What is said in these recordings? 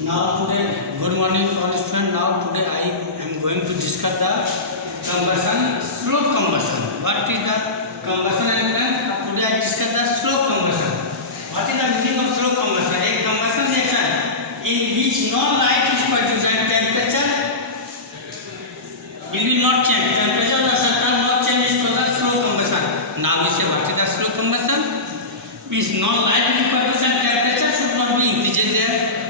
Now today, good morning all students. Now today I am going to discuss the combustion, slow combustion. What is the combustion and today I discuss the slow combustion. What is the meaning of slow combustion? A combustion reaction in which no light is produced and temperature it will not change. Temperature of the circle not change is called slow combustion. Now we say what is the slow combustion? Means no light will produce and temperature should not be increased there.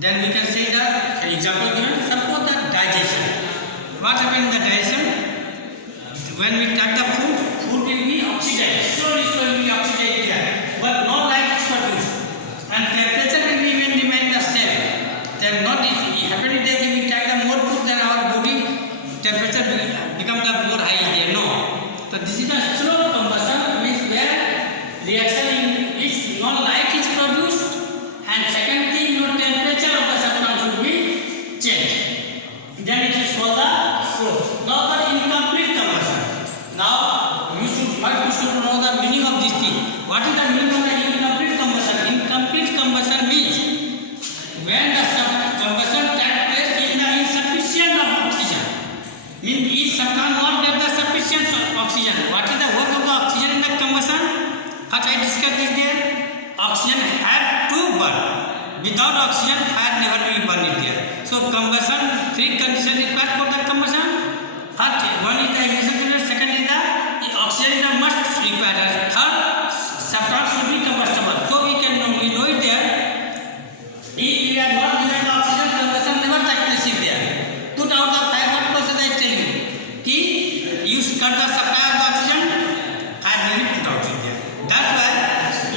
Then we can say the example given. Suppose the digestion. What happens in the digestion? When we cut the food, food will be oxidized. Slowly will be oxidized there. But no light is produced. And temperature will remain the same. Then not if it happens that if we take the more food than our body, temperature will become the more high there. No. So this is the slow combustion, means where reaction in which no light is produced. And second thing, no temperature of the substance should be changed. Then it is called the slow. Now the incomplete combustion. Now you should know the meaning of this thing. What is the meaning of the incomplete combustion? Incomplete combustion means when the combustion takes place in the insufficient of oxygen. Means each substance not get the sufficient oxygen. What is the work of the oxygen in the combustion? What I discussed is there. Oxygen had to burn. Without oxygen, fire never will burn it there. So combustion, three conditions required for the combustion. First, one is the ignition condition, second is the oxygen is the must required. Third, substance should be combustible. So we can know it there. If we are not given the oxygen, combustion never takes place there. Put out the fire, what process I tell you? You cut the supply of the oxygen, fire will be put out there. That's why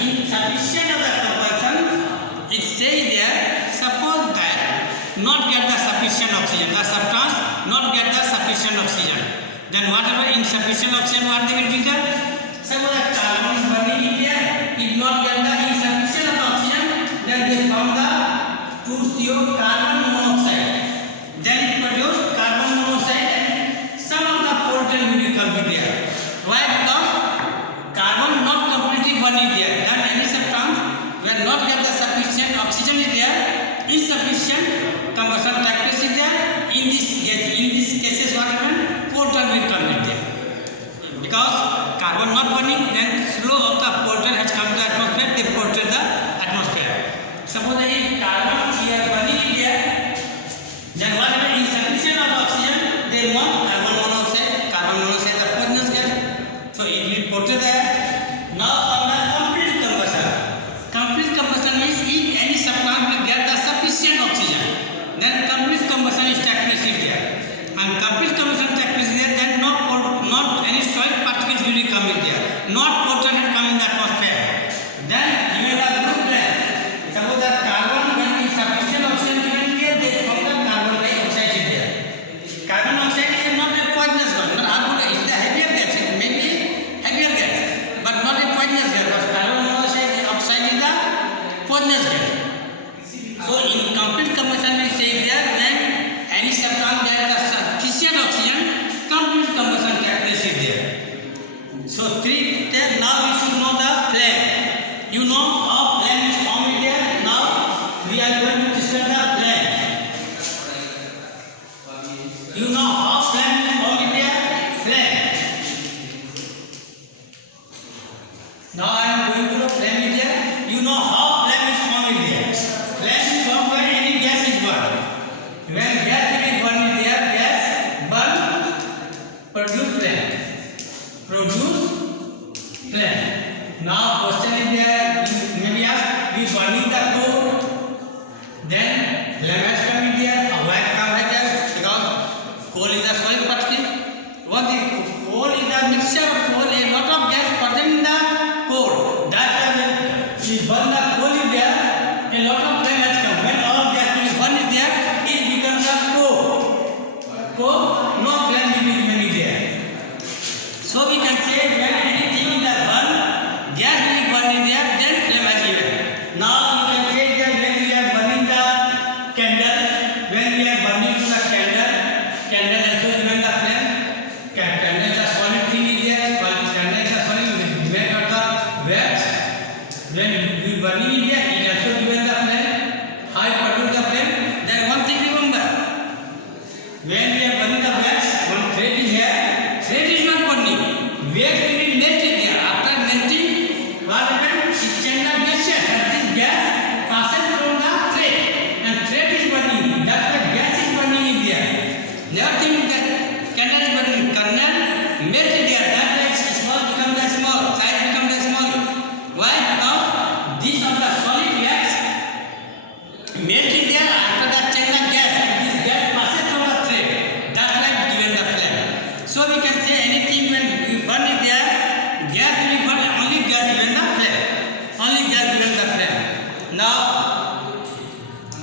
insufficient of the combustion, it says there, suppose that not get the sufficient oxygen, the substance not get the sufficient oxygen, then whatever insufficient oxygen, what they will be there? Suppose that carbon is burning in there, it not get the insufficient of the oxygen, then they found the 2CO carbon monoxide, then it produce carbon monoxide and some of the pollutant will come there. Why? Because carbon not completely burning there. Then any substance will not get the sufficient oxygen is there, insufficient combustion takes place is there. In this cases what happen? Pollutant will come in there. Because carbon not burning, then slow of the pollutant has come to the atmosphere, they polluted the atmosphere. Suppose if carbon here burning in there, then what happen? Insufficient of oxygen, they want carbon monoxide. Carbon monoxide is the poisonous gas. So it will pollute the air. Now on the complete combustion. Complete combustion means if any substance will get the sufficient oxygen, then complete combustion is taking place there. And complete combustion takes place there, then not any solid particles will come in there. Not pollutant will come in the atmosphere. Then you have a group plan. Suppose that carbon when is sufficient oxygen given here, they form the carbon dioxide is there. Carbon dioxide is not a poisonous gas, not harmful. It is a heavier gas. It may be heavier gas, but not a poisonous gas. Because carbon monoxide oxide is the poisonous gas. So in complete combustion we say there, then any substance get the sufficient oxygen, complete combustion takes place there. So three steps. Now we should know the flame. You know how flame is formed there. Now we are going to discuss the flame. You know how flame is formed there. Flame. Now I am going to the flame there. You know how flame is formed there. Flame is formed when any gas is burned. When gas is burned there, gas burn, produce flame. Produce flame. Now question is there, maybe ask, we burning the coal, then flame has come in there. Why come like that? Because coal is a solid particle. What is coal is a mixture of coal, a lot of gas present in the coal. That's why when we burn the coal in there, a lot of flame has come. When all gas will burn in there, it becomes a coal. Coal, no flame will be remaining there. So we can say when anything in the burn, gas will burn in there, then flame has given. Now you can melt is there, after that change the gas, and this gas passes from the thread. That's why given the flame. So we can say anything when you burn it there, gas will be burned, only gas given the flame. Only gas given the flame. Now,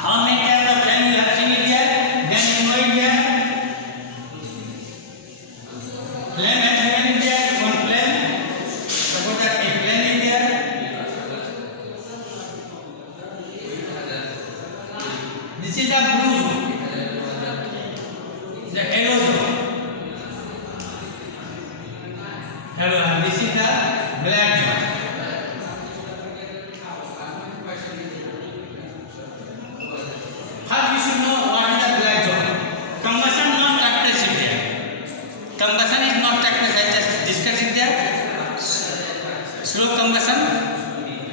how many types of flame you have seen it here? Then you know it here. Flame has given it there, one flame. Suppose that a flame is there. This is the blue, the yellow zone. Hello, and this is the black zone. How we should know what is the black zone? Combustion not take place in there. Combustion is not take place. I just discussed it there. Slow combustion.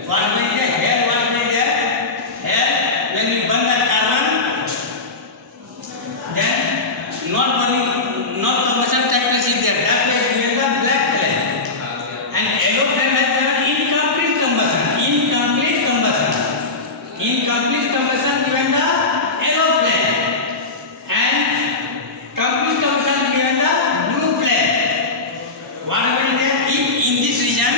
What will be there? Here, what will be there? Here, when we burn the carbon, then not burning, not combustion take place in there. That way given the black flame. And yellow flame has given incomplete combustion. Incomplete combustion. Incomplete combustion given the yellow flame. And complete combustion given the blue flame. What will be there? If in this region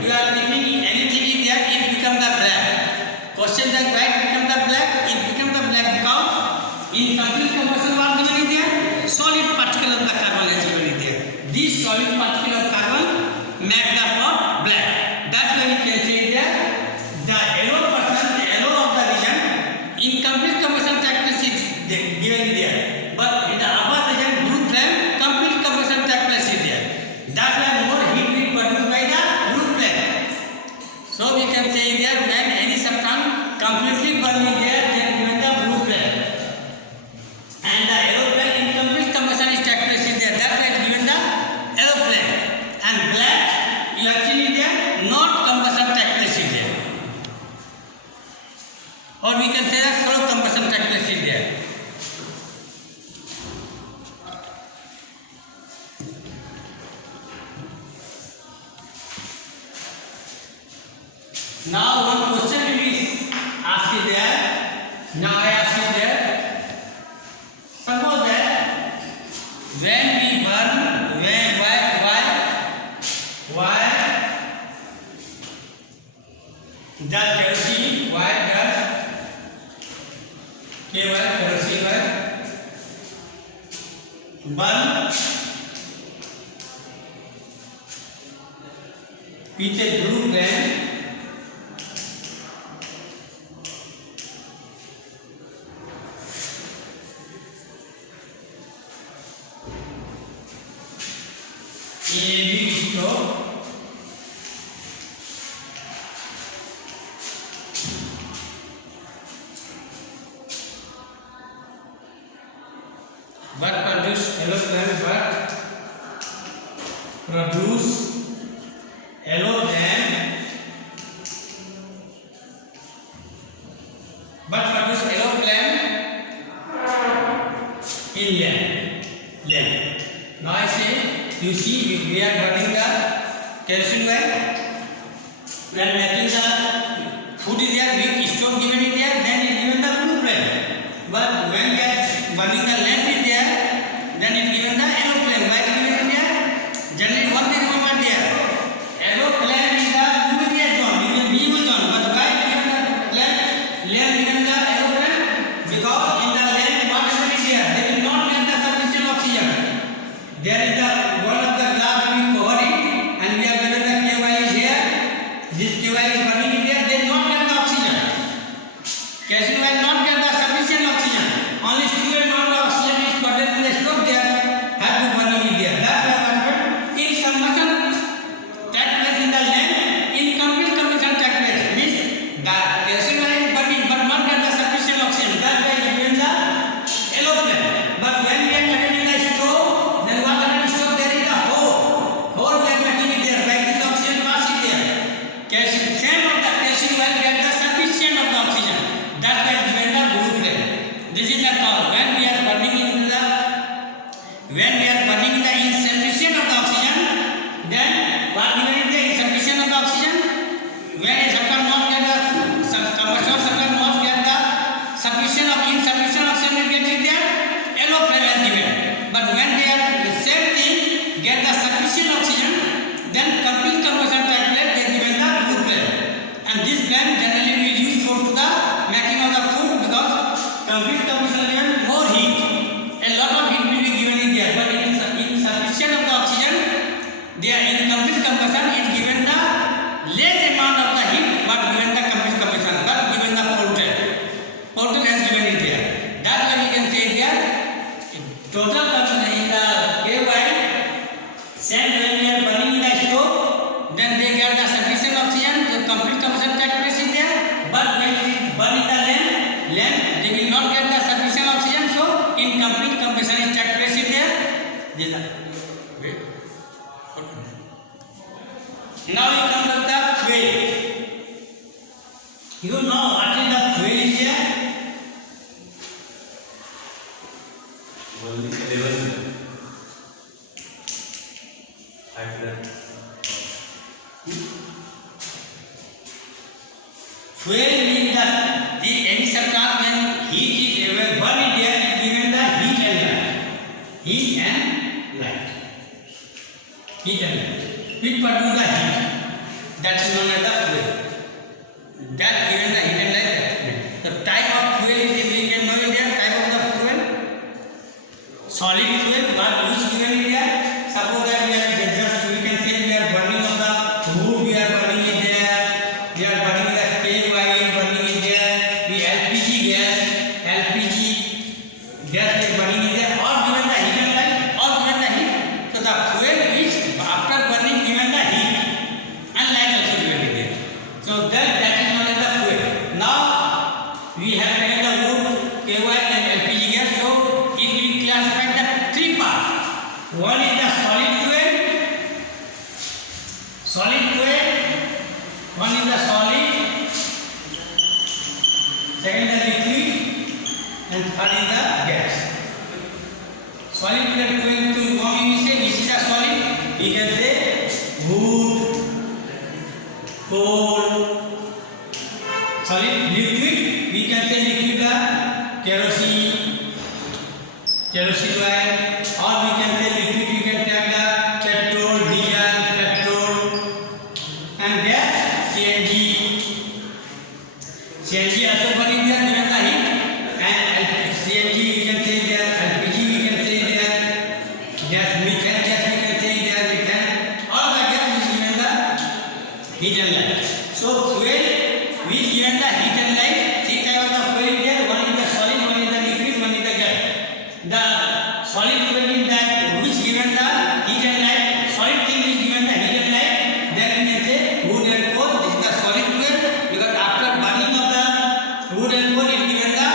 you are thinking anything is there, it become the black. Question that why it become the black? It become the black because in complete combustion what given is there? Solid particle of the carbon is given is there. This solid particle of carbon make the pot black. That's why we can say that the yellow person, the yellow of the region, in complete combustion take place is given is there. But in the upper region, blue flame, complete combustion take place is there. That's why more heat will be produced by the blue flame. So we can say there when any substance completely burning there, then given the blue flame. And the yellow flame incomplete combustion is take place in there. That's why it's given the yellow flame. And black, you have seen it there, not combustion take place in there. Or we can say that slow combustion take place in there. Now one question will be asked you there. Now I ask you there. Suppose that when we burn, why does kerosene, why does kerosene burn with a blue flame in a big stove? What produce yellow flame? What produce yellow flame? What produce yellow flame in lamp? Now I say, you see, we are burning the kerosene oil. We are making the food is there, we stove given it there, then it given the blue flame. But when we are burning the lamp is there, then it given the yellow flame. Why given it there? Generally one thing remember there, yellow flame is the immediate zone, it will be evil zone. But why given the lamp given the yellow flame? Because in the lamp whatever is there, they will not get the sufficient oxygen. There is the one of the glass we cover it, and we are given the KY is here. This KY is burning in there, they not get the oxygen. Kerosene will not get the sufficient oxygen. Only student amount of oxygen is present in the stove there, have to burning in there. That's why what happened. In combustion take place in the lamp, incomplete combustion take place. Means the kerosene is burning but not get the sufficient oxygen. That's why it is given the yellow flame. But when we are cutting in the stove, then what happens? So there is a hole we are making it there. Like this oxygen pass it there. Kerosene, same of the kerosene will get the sufficient of the oxygen. That's why complete combustion given more heat. A lot of heat will be given in there, but in sufficient of the oxygen, there in complete combustion it given the less amount of the heat, but given the complete combustion, but given the pollutant. Pollutant has given it there. That's why we can say there total combustion in the KY sand when we are burning in the stove, then they get the sufficient oxygen, so complete combustion take place in there. But when we burn in the lamp, they will not get the sufficient oxygen, so incomplete combustion is take place in there. These are wait. Okay. Now we come to the fuel. You know what is the fuel in there? Only 11. Fuel means the any substance when heat is burn in there, it given the heat and light. Heat and light. Heat and light. Which produce the heat. That is known as the fuel. That given the heat and light. The type of fuel is we can know in there. Type of the fuel. Solid fuel, but which given in there. Suppose that we are just we can say we are burning on the wood, we are burning in there. We are burning the stave oil, burning in there. We LPG gas we are burning in there. All given the heat and light, all given the heat. So the fuel is after burning given the heat and light also given in there. So that is known as the fuel. Now we have taken the wood, KY and LPG gas. So it will classify the three parts. One is the solid fuel. One is the solid. Second is the liquid, and third is the gas. Solid fuel to what we say this is a solid. We can say wood, coal. Solid liquid, we can say liquid kerosene oil, or we can say liquid, we can take the petrol, diesel, and gas, CNG also burning there given the heat, and CNG we can say there, LPG we can say there, methane gas we can say there, all the gas is given the heat and light. So fuel we given the heat and light. Three type of the fuel there. One is the solid, one is the liquid, one is the gas. The solid fuel is that which given the heat and light. Solid thing is given the heat and light. Then we can say wood and coal. This is the solid fuel because after burning of the wood and coal, it given the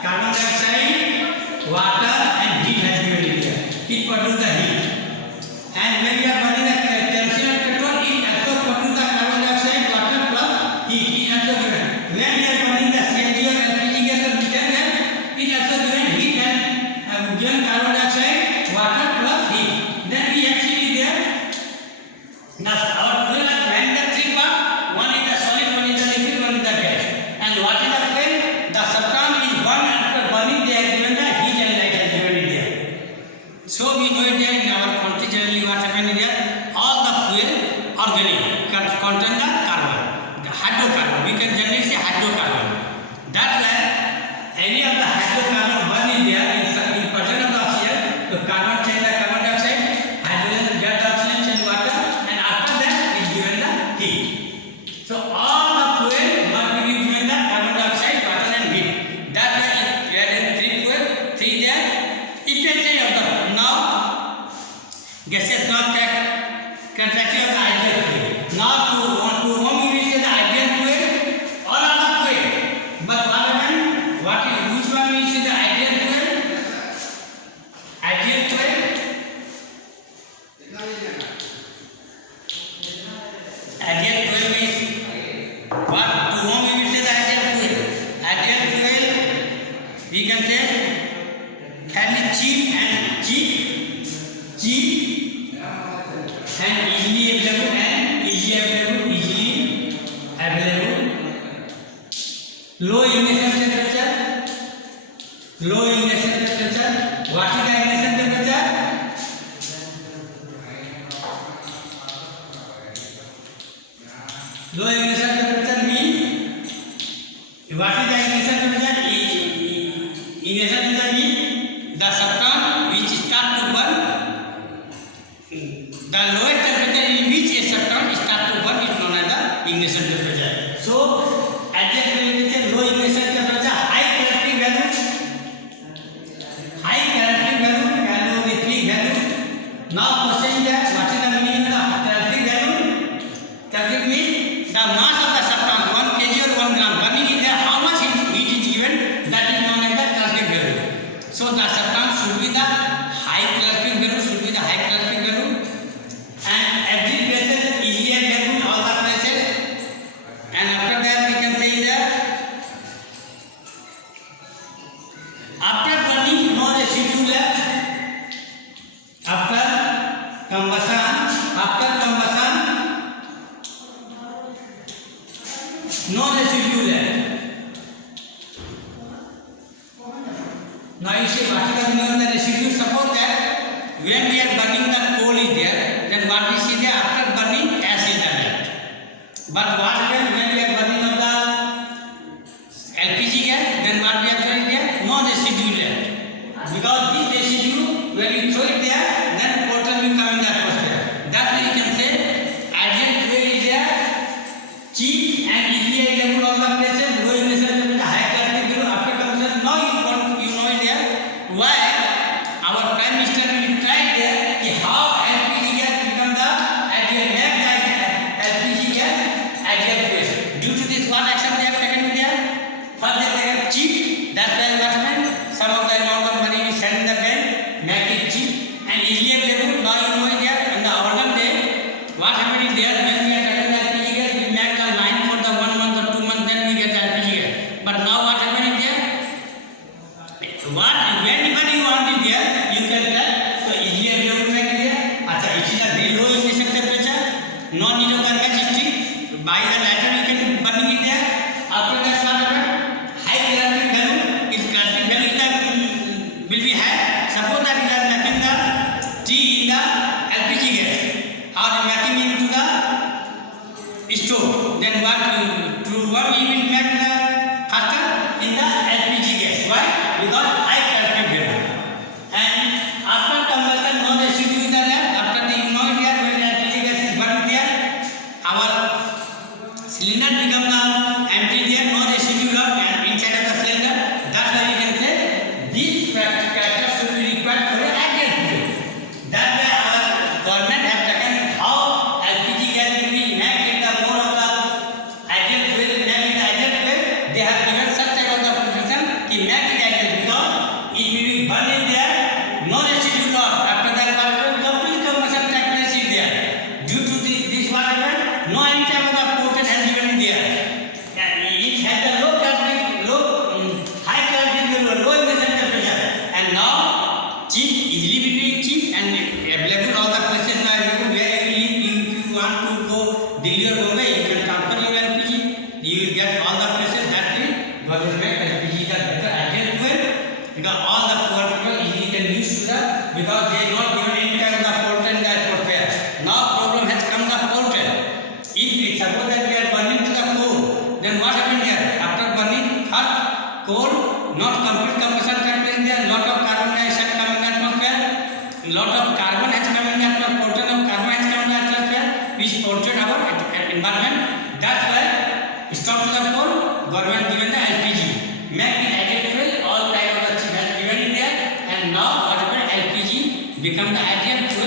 carbon dioxide, water, and heat has given it there. It produces the heat. And when we are burning the kerosene and petrol, it also produces the carbon dioxide, water plus heat. It also given. When we are burning the CNG or LPG gas or methane gas, it also given heat and given carbon dioxide, water plus heat. Then we actually there. Now our fuel are when the three part. One is the solid, one is the liquid, one is the gas. And what is the fuel? The substance is burned. After burning, they have given the heat and light has given it there. So we know it there in our country generally what happened in there. All the fuel organic contain the carbon, the hydrocarbon. We can generally say hydrocarbon. That's why any of the hydrocarbon burn in there in percent of the oxygen, the carbon change the carbon dioxide, hydrogen gas oxygen change water, and after that is given the heat. So all the fuel must be given the carbon dioxide, water, and heat. That's why there are three there. Efficiency of the now gases not contraction of the ideal fuel. Now to whom we say the ideal fuel, all are the fuel. But which one we say the ideal fuel? Ideal fuel. Ideal fuel means what? To whom we say the ideal fuel? Ideal fuel we can say fairly cheap and easily available. Low ignition temperature. What is the ignition temperature? Low ignition temperature means what is the ignition temperature? Ignition temperature means the substance which start to burn. The lowest temperature in which a substance start to burn is known as the ignition temperature. So, at the low ignition temperature, high calorific value, calorific value. Now, question is that what is the meaning of the calorific value? Calorific means the mass of the substance 1 kg or 1 gram burning is there. How much heat is given? That is known as the calorific value. So, the substance should be the high calorific value. And every place is easily available in all the places. And after that we can say that after burning no residue left. After combustion no residue left. Now you see what is the meaning of the residue? Suppose that when we are burning the coal is there, then what we see there after burning ash is there left. But what happens when we are burning of the LPG gas, then what we are throwing there? No residue left. Because this residue, when you throw it there, then water will come in the atmosphere. That's why you can say ideal fuel is there, cheap and easily available all the places, low emission temperature, high calorific value. After combustion, now you know it there. Why? Our Prime Minister will try there how LPG gas become the ideal LPG gas ideal fuel. Due to this, what action they have taken there? First they have cheap. That's why what happened? Some of the amount of money we send in the bank, make it cheap and easily available. Now you know it there. In the olden day, what happened is there when we are taking the LPG gas, we make a line for the 1 month or 2 months, then we get the LPG gas. But now what happened is there? Whenever you want it there, you can tell. So easily available make it there. Acha, it is a very low ignition temperature. No need of the match stick. By the latter you can burning it there. After that what happened? High calorific value. Its calorific value will be high. Suppose that we are making the tea in the LPG gas or making it into the stove. Then what we will make the faster in the LPG gas. Why? Because high calorific value. And after combustion, no residue is left. After the ignition here, when the LPG gas is burned there, our cylinder becomes empty there, no residue left and inside of the cylinder. That's why we can say this character should be required for an ideal fuel. That's why our government have taken how LPG gas will be made in the more of the ideal fuel, made in the ideal fuel. They have given such type of the provision to make it ideal because it will be burned in there, no residue left. After that, what happens? Complete combustion take place is there. Due to this what happened? No any type of the potent has given in there. It has the high calorific value, low ignition temperature, and now cheap, easily will be cheap and available all the places are available. Where you live, if you want to go Delhi or Bombay, you can transfer your LPG. You will get all the places. That way, government LPG is a better ideal fuel because all the poor people easily can use to that because they not given any kind of the pollutant in the atmosphere. Now problem has come the pollutant. If we suppose that we are burning to the coal, then what happened here? After burning hot coal, not complete combustion take place there. Lot of carbon dioxide come in the atmosphere. Lot of carbon has come in the atmosphere. Pollution of carbon has come in the atmosphere, which polluted our environment. That's why stop to the coal. Government given the LPG, make it ideal fuel. All type of the cheap has given in there, and now what happened? LPG become the ideal fuel.